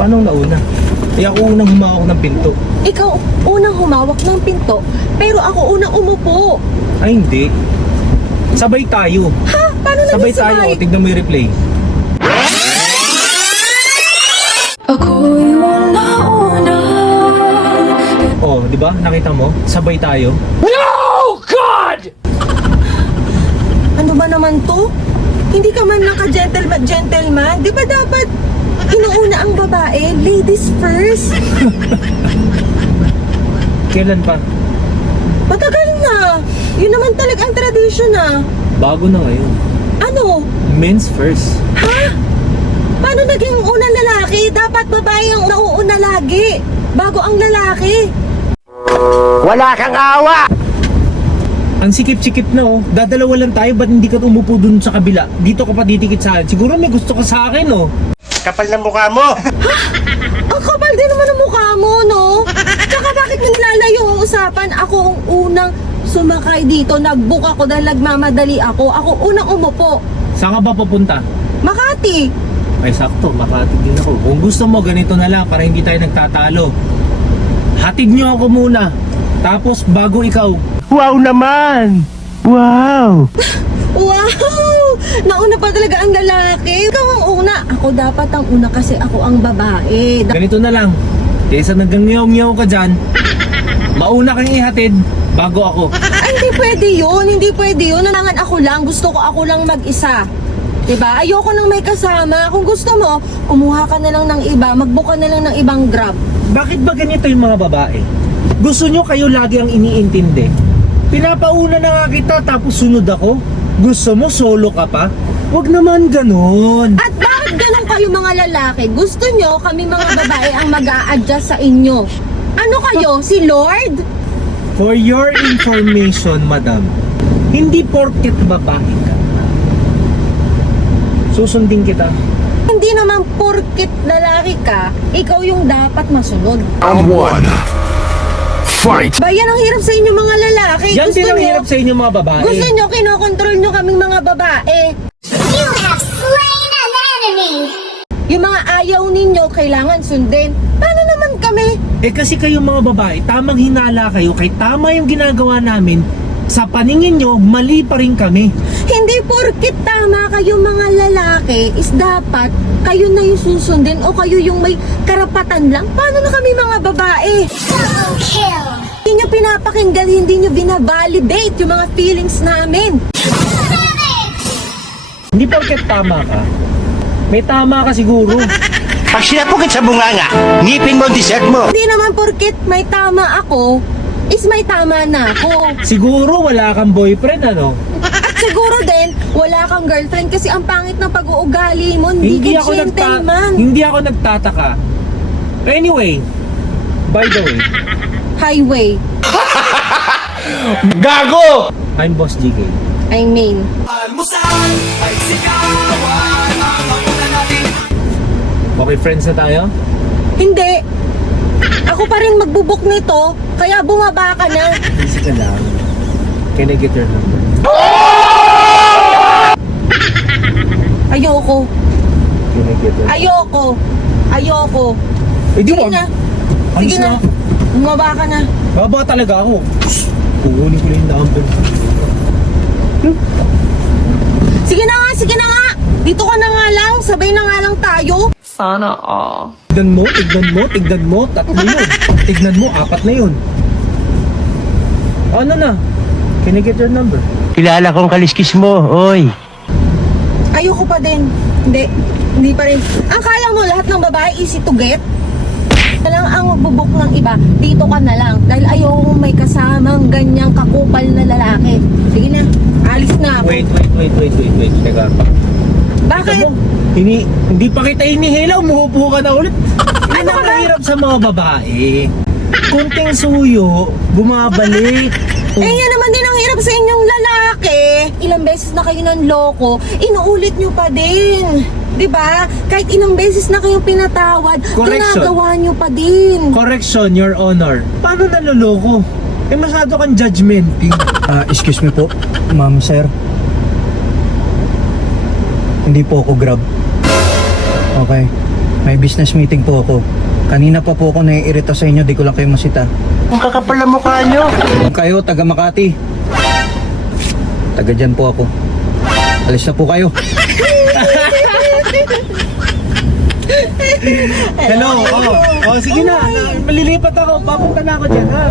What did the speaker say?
Paano nauna? Eh ako unang humawak ng pinto. Ikaw unang humawak ng pinto, pero ako unang umupo. Ay hindi. Sabay tayo. Ha? Paano Sabay naging tayo. sabay? Tignan mo yung replay. Ako'y una-una. Oh, di ba? Nakita mo? Sabay tayo. Ano ba naman to? Hindi ka man naka-gentleman. Di ba dapat inuuna ang babae? Ladies first. Kailan pa? Matagal na. Yun naman talaga ang tradisyon ah. Bago na ngayon. Ano? Men's first. Ha? Paano naging unang lalaki? Dapat babae ang nauuna lagi. Bago ang lalaki. Wala kang awa! Ang sikip-sikip na oh. Dadalawa lang tayo. Ba't hindi ka umupo dun sa kabila? Dito ka pa titikit sa akin. Siguro may gusto ka sa akin oh. Kapal ng mukha mo! Ang kapal din naman ang mukha mo, no? Tsaka bakit mo nilalayo ang usapan? Ako ang unang sumakay dito. Nag-book ako dahil nagmamadali ako. Ako unang umupo. Saan ka ba papunta? Makati. Ay sakto, makatid din ako. Kung gusto mo, ganito na lang para hindi tayo nagtatalo. Hatid nyo ako muna. Tapos bago ikaw. Wow naman! Wow! Wow! Nauna pa talaga ang lalaki. Ikaw ang una. Ako dapat ang una kasi ako ang babae. Ganito na lang. Kaysa nagngangayaw-ngayaw ka dyan, mauna kang ihatid bago ako. Ay, hindi pwede yun. Hindi pwede yun. Nanangan ako lang. Gusto ko ako lang mag-isa. Diba? Ayoko nang may kasama. Kung gusto mo, kumuha ka na lang ng iba. Mag-book ka na lang ng ibang Grab. Bakit ba ganito yung mga babae? Gusto nyo kayo lagi ang iniintindi. Pinapauna na nga kita tapos sunod ako. Gusto mo solo ka pa? Huwag naman ganun. At bakit ganun kayo mga lalaki? Gusto nyo kami mga babae ang mag-a-adjust sa inyo? Ano kayo? Si Lord? For your information, madam, hindi porket babae ka, susundin kita. Hindi naman porkit lalaki ka, ikaw yung dapat masunod. Round one. Fight! Ba, yan ang hirap sa inyo mga lalaki. Yan din ang nyo- hirap sa inyo mga babae. Gusto nyo, kinokontrol nyo kaming mga babae. You have slain an enemy. Yung mga ayaw ninyo, kailangan sundin. Paano naman kami? Eh kasi kayong mga babae, tamang hinala kayo, kay tama yung ginagawa namin, sa paningin nyo, mali pa rin kami. Hindi porkit tama kayo mga lalaki, is dapat kayo na yung susundin o kayo yung may karapatan lang. Paano na kami mga babae? Double kill. Hindi nyo pinapakinggan, hindi nyo binavalidate yung mga feelings namin. Hindi porket tama ka, may tama ka siguro. Pag sinapukit sa bunganga, ngipin mo ang dessert mo! Hindi naman porkit may tama ako, is may tama na ako. Siguro wala kang boyfriend, ano? At siguro din, wala kang girlfriend kasi ang pangit ng pag-uugali mo, hindi ka gentleman. Hindi ako nagtataka. Anyway, by the way, Highway, Gago! I'm Boss GK. I mean. Okay, friends na tayo? Hindi. Ako pa rin magbubuk nito, kaya bumaba ka na. Easy ka lang. Can I get your number? Ayoko. Can I get your number? Ayoko. Eh di Sige wag. na. Alis Sige na. na. Bumaba ka na. Baba talaga ako. Kukunin ko na yung number. Sige na nga. Dito ka na nga lang, sabay na nga lang tayo. Sana all. Tignan mo, tatlo yun. Tignan mo, apat na yun. Ano na? Can I get your number? Kilala kong kaliskis mo, oy! Ayoko pa din. Hindi pa rin. Ang kala mo lahat ng babae easy to get? Talang ang magbubuk ng iba, dito ka na lang. Dahil ayoko may kasamang ganyang kakupal na lalaki. Sige na, alis na ako. Wait. Teka. Bakit? Mo, hindi pa kita inihilaw, umuupo ka na ulit. Ano Ano ka ang ba? hirap sa mga babae? Kunting suyo, bumabalik. Eh yan naman din ang hirap sa inyong lalaki. Ilang beses na kayo ng loko, inuulit nyo pa din. 'Di ba? Kahit ilang beses na kayong pinatawad, Correction. ginagawa nyo pa din. Correction, Your Honor. Paano naloloko? Eh masyado kang judgmenting. Excuse me po, ma'am, sir. Hindi po ako Grab. Okay. May business meeting po ako. Kanina pa po ako naiirita sa inyo, di ko lang kayo masita. Ang kakapal na mukha nyo. Kung kayo, taga Makati. Taga dyan po ako. Alis na po kayo. Hello, sige na, malilipat ako, papunta na ako dyan, ha?